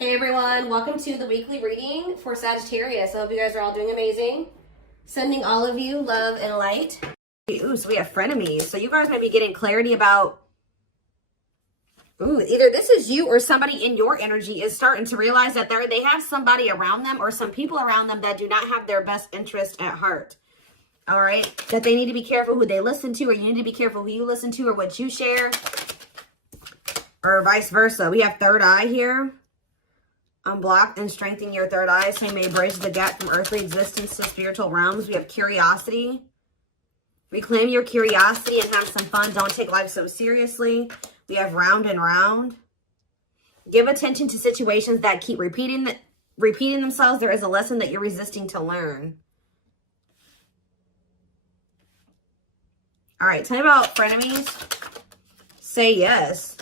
Hey everyone, welcome to the weekly reading for Sagittarius. I hope you guys are all doing amazing. Sending all of you love and light. Ooh, so we have frenemies. So you guys might be getting clarity about, either this is you or somebody in your energy is starting to realize that they have somebody around them or some people around them that do not have their best interest at heart. All right? That they need to be careful who they listen to, or you need to be careful who you listen to or what you share, or vice versa. We have third eye here. Unblock and strengthen your third eye so you may bridge the gap from earthly existence to spiritual realms. We have curiosity. Reclaim your curiosity and have some fun. Don't take life so seriously. We have round and round. Give attention to situations that keep repeating themselves. There is a lesson that you're resisting to learn. All right, tell me about frenemies. Say yes.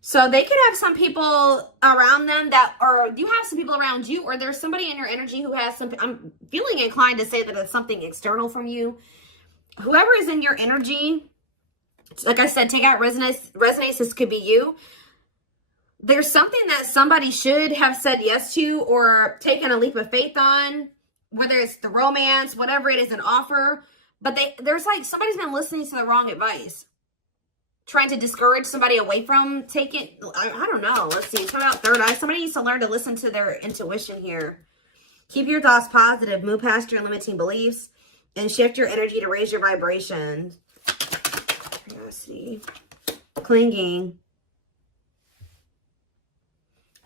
So they could have some people around them or you have some people around you, or there's somebody in your energy who has some, I'm feeling inclined to say that it's something external from you. Whoever is in your energy, like I said, take out resonance. This could be you. There's something that somebody should have said yes to or taken a leap of faith on, whether it's the romance, whatever it is, an offer. But there's like somebody's been listening to the wrong advice. Trying to discourage somebody away from taking, I don't know. Let's see. Talk about third eye. Somebody needs to learn to listen to their intuition here. Keep your thoughts positive. Move past your limiting beliefs and shift your energy to raise your vibration. Curiosity. Clinging.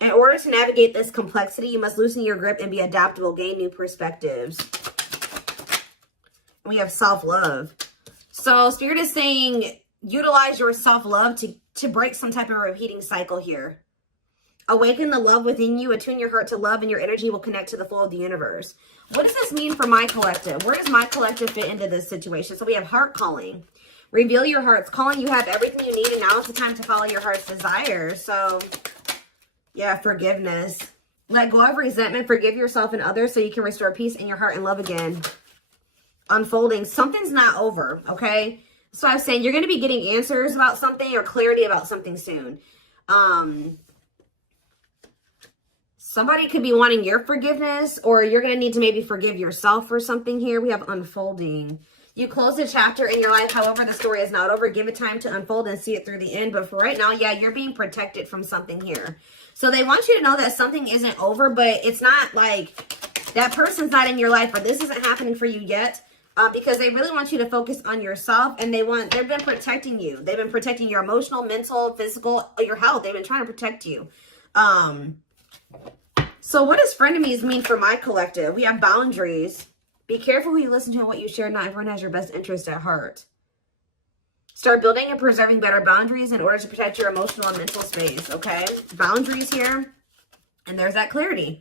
In order to navigate this complexity, you must loosen your grip and be adaptable. Gain new perspectives. We have self-love. So Spirit is saying, utilize your self-love to break some type of repeating cycle here. Awaken the love within you. Attune your heart to love, and your energy will connect to the flow of the universe. What does this mean for my collective? Where does my collective fit into this situation? So we have heart calling. Reveal your heart's calling. You have everything you need, and now is the time to follow your heart's desire. So, yeah, forgiveness. Let go of resentment. Forgive yourself and others so you can restore peace in your heart and love again. Unfolding. Something's not over, okay? So I was saying you're going to be getting answers about something or clarity about something soon. Somebody could be wanting your forgiveness, or you're going to need to maybe forgive yourself for something here. We have unfolding. You close a chapter in your life. However, the story is not over. Give it time to unfold and see it through the end. But for right now, yeah, you're being protected from something here. So they want you to know that something isn't over, but it's not like that person's not in your life, or this isn't happening for you yet. Because they really want you to focus on yourself, and they've been protecting you. They've been protecting your emotional, mental, physical, your health. They've been trying to protect you. So what does frenemies mean for my collective? We have boundaries. Be careful who you listen to and what you share. Not everyone has your best interest at heart. Start building and preserving better boundaries in order to protect your emotional and mental space, okay? Boundaries here. And there's that clarity.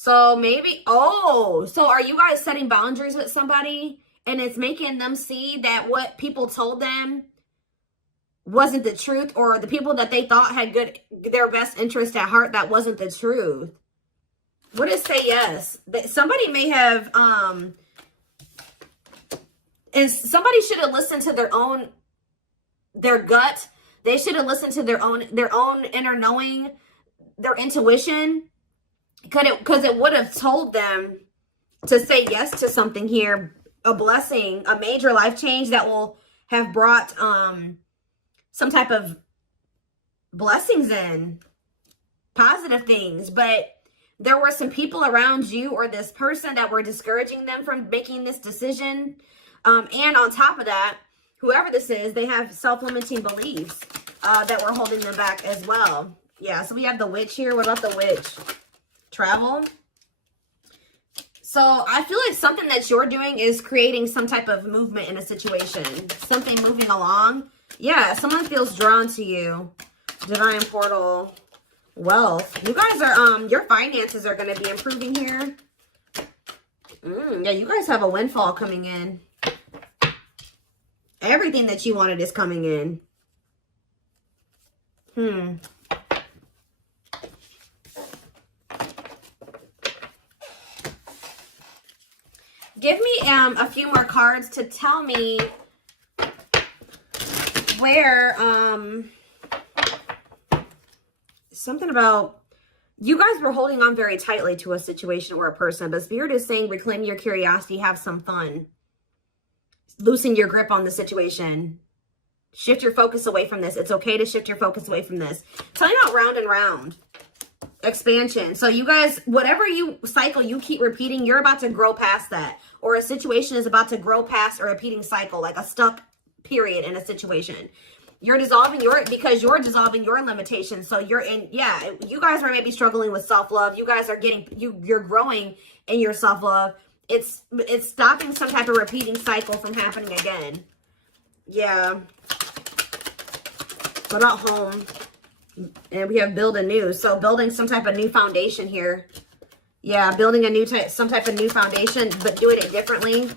So maybe, so are you guys setting boundaries with somebody and it's making them see that what people told them wasn't the truth, or the people that they thought had their best interest at heart, that wasn't the truth? What is say yes? Somebody may have, and somebody should have listened to their gut. They should have listened to their own inner knowing, their intuition. Because it would have told them to say yes to something here, a blessing, a major life change that will have brought some type of blessings in, positive things. But there were some people around you or this person that were discouraging them from making this decision. And on top of that, whoever this is, they have self-limiting beliefs that were holding them back as well. Yeah, so we have the witch here. What about the witch? Travel. So I feel like something that you're doing is creating some type of movement in a situation. Something moving along. Yeah, someone feels drawn to you. Divine portal. Wealth. You guys are, your finances are going to be improving here. Yeah, you guys have a windfall coming in. Everything that you wanted is coming in. Give me a few more cards to tell me where something about you guys were holding on very tightly to a situation or a person, but Spirit is saying reclaim your curiosity, have some fun. Loosen your grip on the situation. Shift your focus away from this. It's okay to shift your focus away from this. Tell you about round and round. Expansion. So you guys, whatever cycle you keep repeating, you're about to grow past that. Or a situation is about to grow past a repeating cycle, like a stuck period in a situation. You're dissolving because you're dissolving your limitations. So you're in, yeah, you guys are maybe struggling with self-love. You guys are getting, you're growing in your self-love. It's stopping some type of repeating cycle from happening again. Yeah. What about home? And we have build anew. So building some type of new foundation here. Yeah, building a new some type of new foundation, but doing it differently.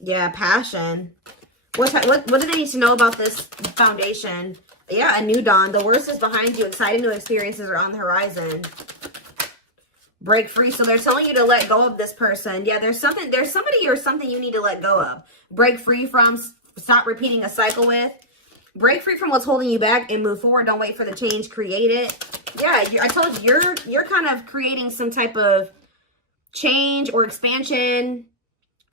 Yeah, passion. What do they need to know about this foundation? Yeah, a new dawn. The worst is behind you. Exciting new experiences are on the horizon. Break free. So they're telling you to let go of this person. Yeah, there's somebody or something you need to let go of. Break free from, stop repeating a cycle with. Break free from what's holding you back and move forward. Don't wait for the change. Create it. Yeah, I told you, you're kind of creating some type of change or expansion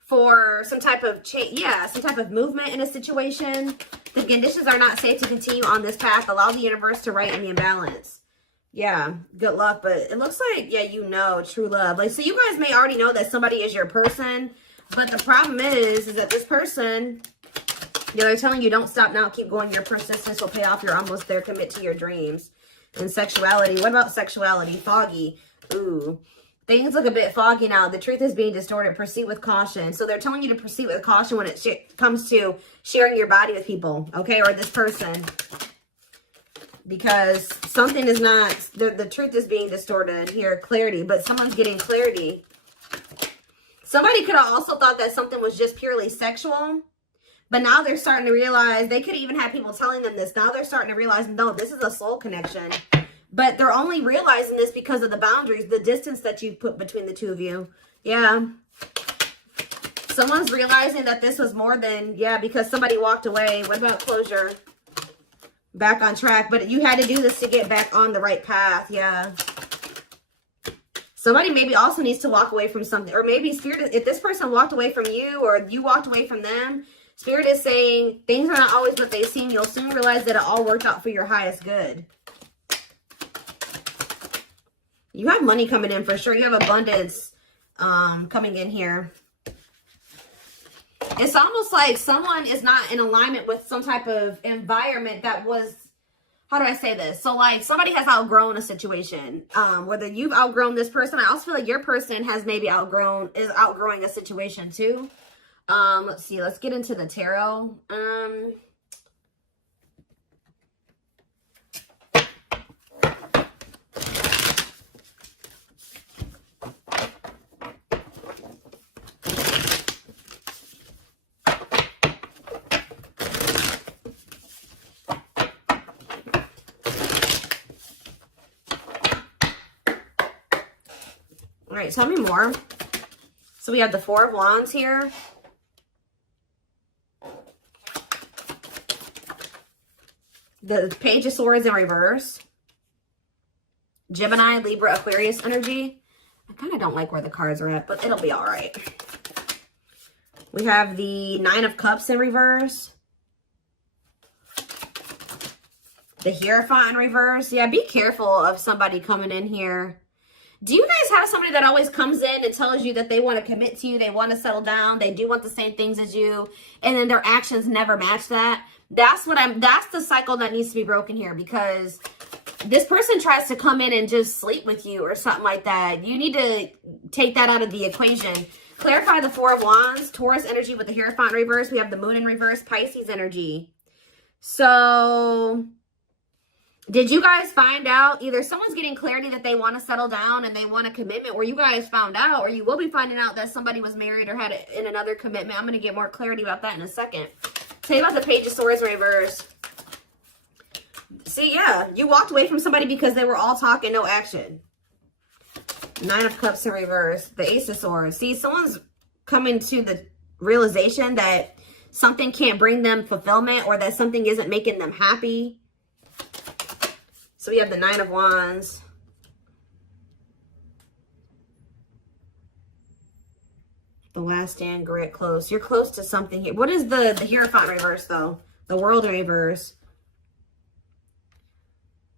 for some type of change. Yeah, some type of movement in a situation. The conditions are not safe to continue on this path. Allow the universe to right the imbalance. Yeah, good luck. But it looks like, yeah, you know, true love. Like, so you guys may already know that somebody is your person. But the problem is that this person, yeah, they're telling you don't stop now. Keep going. Your persistence will pay off. You're almost there. Commit to your dreams. And sexuality. What about sexuality? Foggy. Ooh. Things look a bit foggy now. The truth is being distorted. Proceed with caution. So they're telling you to proceed with caution when it comes to sharing your body with people. Okay? Or this person. Because something is not... The truth is being distorted here. Clarity. But someone's getting clarity. Somebody could have also thought that something was just purely sexual. But now they're starting to realize, they could even have people telling them this. Now they're starting to realize, no, this is a soul connection. But they're only realizing this because of the boundaries, the distance that you put between the two of you. Yeah. Someone's realizing that this was more than, yeah, because somebody walked away. What about closure? Back on track. But you had to do this to get back on the right path. Yeah. Somebody maybe also needs to walk away from something. Or maybe Spirit, if this person walked away from you or you walked away from them, Spirit is saying things are not always what they seem. You'll soon realize that it all worked out for your highest good. You have money coming in for sure. You have abundance coming in here. It's almost like someone is not in alignment with some type of environment that was, how do I say this? So like somebody has outgrown a situation. Whether you've outgrown this person, I also feel like your person has maybe outgrowing a situation too. Let's see. Let's get into the tarot. All right, tell me more. So we have the Four of Wands here. The Page of Swords in reverse. Gemini, Libra, Aquarius energy. I kind of don't like where the cards are at, but it'll be all right. We have the Nine of Cups in reverse. The Hierophant in reverse. Yeah, be careful of somebody coming in here. Do you guys have somebody that always comes in and tells you that they want to commit to you, they want to settle down, they do want the same things as you, and then their actions never match that? That's the cycle that needs to be broken here, because this person tries to come in and just sleep with you or something like that. You need to take that out of the equation. Clarify the Four of Wands, Taurus energy with the Hierophant in reverse. We have the Moon in reverse, Pisces energy. So did you guys find out? Either someone's getting clarity that they want to settle down and they want a commitment, or you guys found out, or you will be finding out that somebody was married or had in another commitment. I'm going to get more clarity about that in a second. Tell you about the Page of Swords in reverse. See, yeah, you walked away from somebody because they were all talk and no action. Nine of Cups in reverse. The Ace of Swords. See, someone's coming to the realization that something can't bring them fulfillment, or that something isn't making them happy. So we have the 9 of Wands. The Last Stand, grit, close. You're close to something here. What is the Hierophant reverse, though? The World reverse.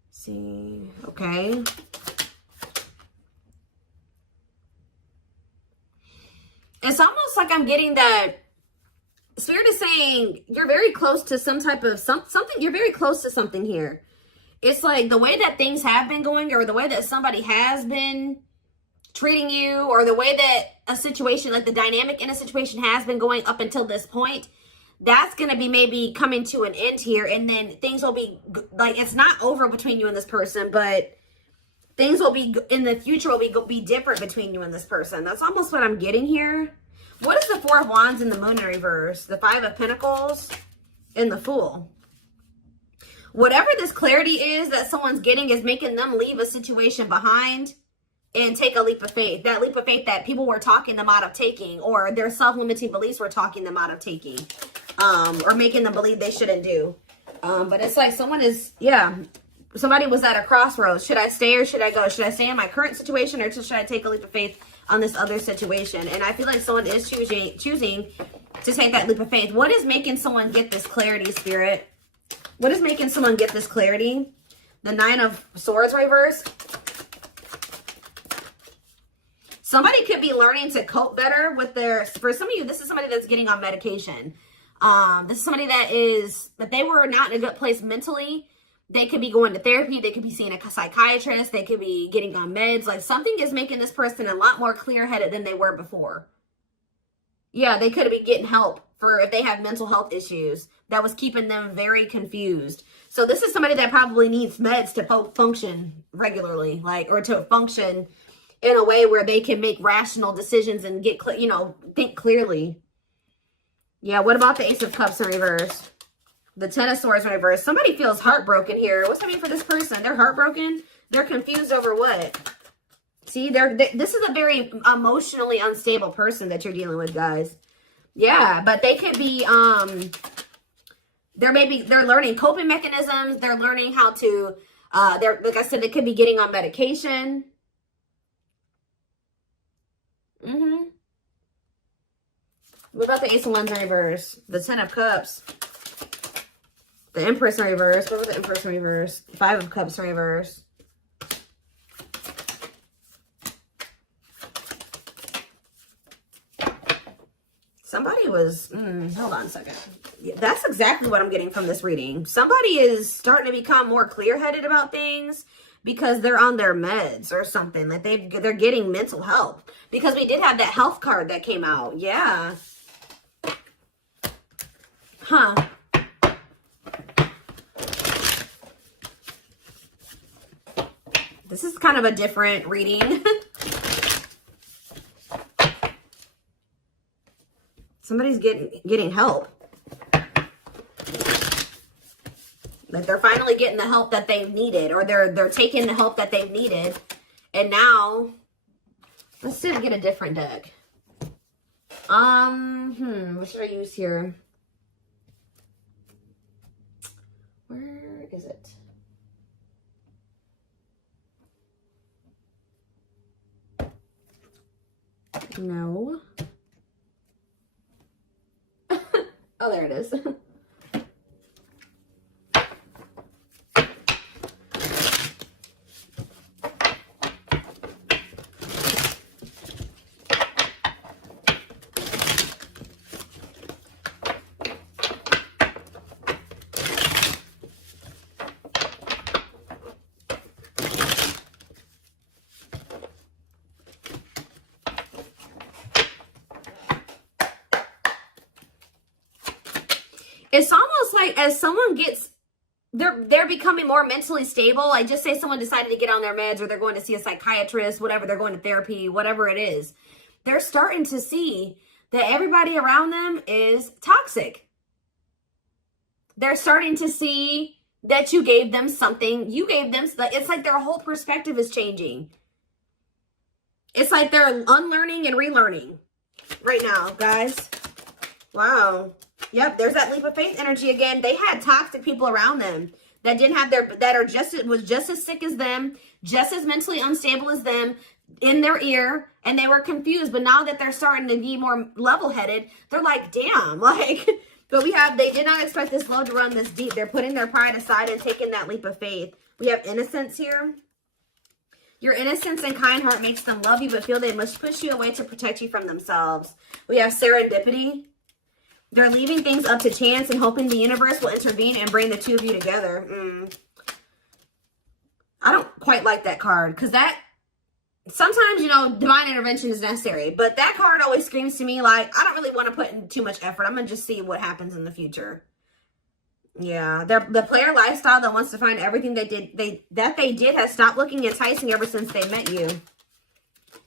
Let's see. Okay. It's almost like I'm getting that Spirit is saying you're very close to some type of something. You're very close to something here. It's like the way that things have been going, or the way that somebody has been treating you, or the way that a situation, like the dynamic in a situation has been going up until this point, that's going to be maybe coming to an end here. And then things will be like, it's not over between you and this person, but things will be in the future will be different between you and this person. That's almost what I'm getting here. What is the 4 of Wands in the Moon in reverse? The 5 of Pentacles and the Fool. Whatever this clarity is that someone's getting is making them leave a situation behind and take a leap of faith. That leap of faith that people were talking them out of taking, or their self-limiting beliefs were talking them out of taking, or making them believe they shouldn't do. But it's like someone is, yeah, somebody was at a crossroads. Should I stay or should I go? Should I stay in my current situation, or should I take a leap of faith on this other situation? And I feel like someone is choosing to take that leap of faith. What is making someone get this clarity, Spirit? What is making someone get this clarity? The 9 of Swords reverse. Somebody could be learning to cope better with their, for some of you, this is somebody that's getting on medication. This is somebody that they were not in a good place mentally. They could be going to therapy. They could be seeing a psychiatrist. They could be getting on meds. Like something is making this person a lot more clear-headed than they were before. Yeah, they could be getting help for if they have mental health issues that was keeping them very confused. So this is somebody that probably needs meds to function regularly, like, or to function in a way where they can make rational decisions and get, think clearly. Yeah, what about the Ace of Cups in reverse? The 10 of Swords in reverse. Somebody feels heartbroken here. What's that mean for this person? They're heartbroken? They're confused over what? See, this is a very emotionally unstable person that you're dealing with, guys. Yeah, but they could be, they're learning coping mechanisms. They're learning how to, like I said, they could be getting on medication. What about the Ace of Wands in reverse? The 10 of Cups. The Empress in reverse. What was the Empress in reverse? 5 of Cups in reverse. Somebody was, hold on a second. Yeah, that's exactly what I'm getting from this reading. Somebody is starting to become more clear-headed about things because they're on their meds or something. Like they're getting mental help. Because we did have that health card that came out. Yeah. Huh. This is kind of a different reading. Somebody's getting help. Like they're finally getting the help that they've needed, or they're taking the help that they've needed. And now, let's see if I get a different deck. What should I use here? Where is it? No. Oh, there it is. It's almost like as someone gets, they're becoming more mentally stable. Like just say someone decided to get on their meds, or they're going to see a psychiatrist, whatever, they're going to therapy, whatever it is. They're starting to see that everybody around them is toxic. They're starting to see that you gave them something. It's like their whole perspective is changing. It's like they're unlearning and relearning right now, guys. Wow. Yep, there's that leap of faith energy again. They had toxic people around them. that didn't have that are was just as sick as them, just as mentally unstable as them, in their ear, and they were confused. But now that they're starting to be more level-headed, they're like, damn, like, but they did not expect this love to run this deep. They're putting their pride aside and taking that leap of faith. We have innocence here. Your innocence and kind heart makes them love you, but feel they must push you away to protect you from themselves. We have serendipity. They're leaving things up to chance and hoping the universe will intervene and bring the two of you together. I don't quite like that card, because that, sometimes, you know, divine intervention is necessary. But that card always screams to me like, I don't really want to put in too much effort. I'm going to just see what happens in the future. Yeah, the player lifestyle that wants to find everything they did has stopped looking enticing ever since they met you.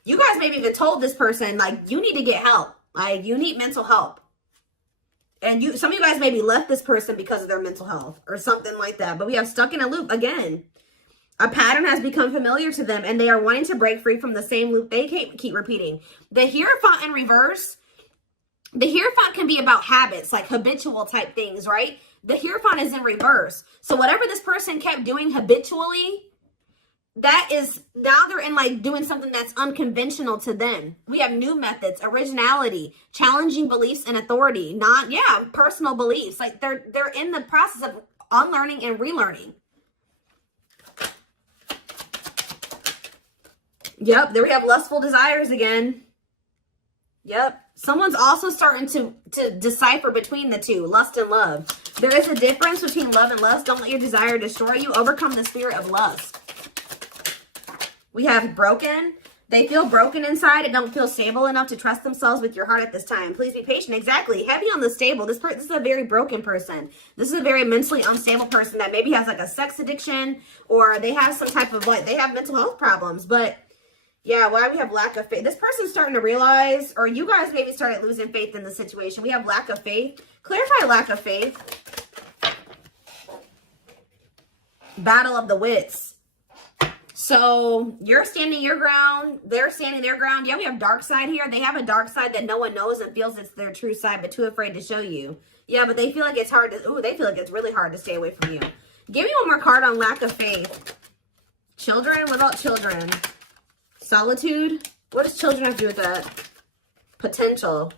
You guys maybe even told this person, like, you need to get help. Like, you need mental help. And some of you guys maybe left this person because of their mental health or something like that. But we have stuck in a loop again. A pattern has become familiar to them, and they are wanting to break free from the same loop they keep repeating. The Hierophant in reverse, the Hierophant can be about habits, like habitual type things, right? The Hierophant is in reverse. So whatever this person kept doing habitually, that is, now they're in like doing something that's unconventional to them. We have new methods, originality, challenging beliefs and authority, personal beliefs. Like they're in the process of unlearning and relearning. Yep, there we have lustful desires again. Yep. Someone's also starting to decipher between the two, lust and love. There is a difference between love and lust. Don't let your desire destroy you. Overcome the spirit of lust. We have broken. They feel broken inside and don't feel stable enough to trust themselves with your heart at this time. Please be patient. Exactly. Heavy on the stable. This is a very broken person. This is a very mentally unstable person that maybe has like a sex addiction, or they have some type of they have mental health problems. But yeah, why we have lack of faith. This person's starting to realize, or you guys maybe started losing faith in the situation. We have lack of faith. Clarify lack of faith. Battle of the wits. So you're standing your ground. They're standing their ground. Yeah, we have dark side here. They have a dark side that no one knows and feels it's their true side, but too afraid to show you. Yeah, but they feel like it's hard to, they feel like it's really hard to stay away from you. Give me one more card on lack of faith. Children, what about children? Solitude. What does children have to do with that? Potential.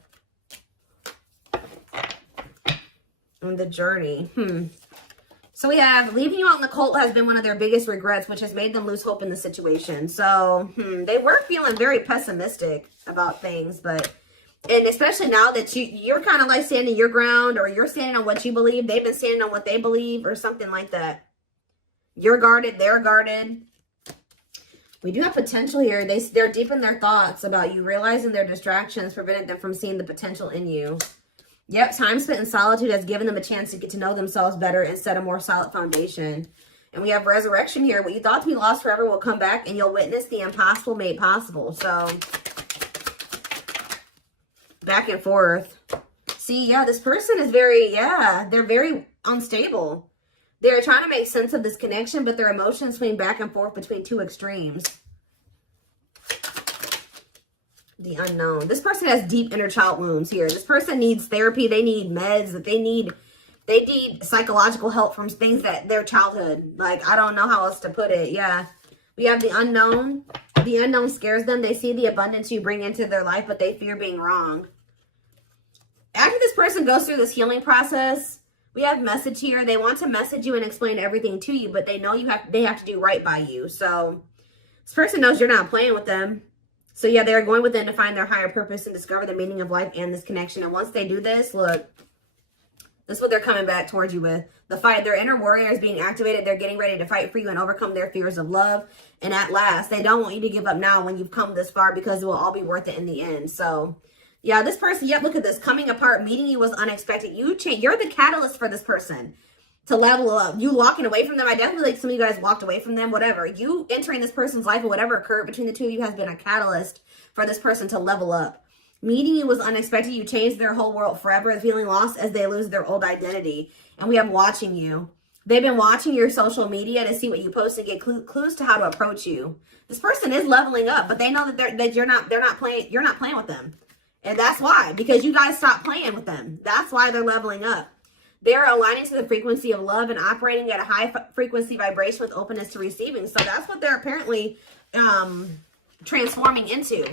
And the journey. So we have leaving you out in the cold has been one of their biggest regrets, which has made them lose hope in the situation. So they were feeling very pessimistic about things, and especially now that you're kind of like standing your ground, or you're standing on what you believe. They've been standing on what they believe, or something like that. You're guarded. They're guarded. We do have potential here. They're deep in their thoughts about you, realizing their distractions prevented them from seeing the potential in you. Yep, time spent in solitude has given them a chance to get to know themselves better and set a more solid foundation. And we have resurrection here. What you thought to be lost forever will come back, and you'll witness the impossible made possible. So, back and forth. See, yeah, this person is they're very unstable. They're trying to make sense of this connection, but their emotions swing back and forth between two extremes. The unknown. This person has deep inner child wounds here. This person needs therapy. They need meds. They need psychological help from things that their childhood. Like, I don't know how else to put it. Yeah. We have the unknown. The unknown scares them. They see the abundance you bring into their life, but they fear being wrong. After this person goes through this healing process, we have message here. They want to message you and explain everything to you, but they know they have to do right by you. So this person knows you're not playing with them. So yeah, they're going within to find their higher purpose and discover the meaning of life and this connection. And once they do this, look, this is what they're coming back towards you with. The fight. Their inner warrior is being activated. They're getting ready to fight for you and overcome their fears of love. And at last, they don't want you to give up now when you've come this far, because it will all be worth it in the end. So yeah, this person, look at this. Coming apart, meeting you was unexpected. You're the catalyst for this person to level up. You walking away from them. I definitely like some of you guys walked away from them, whatever. You entering this person's life or whatever occurred between the two of you has been a catalyst for this person to level up. Meeting you was unexpected. You changed their whole world forever, feeling lost as they lose their old identity. And we have watching you. They've been watching your social media to see what you post and get clues to how to approach you. This person is leveling up, but they know that you're not playing with them. And that's why, because you guys stopped playing with them. That's why they're leveling up. They're aligning to the frequency of love and operating at a high frequency vibration with openness to receiving. So that's what they're apparently transforming into.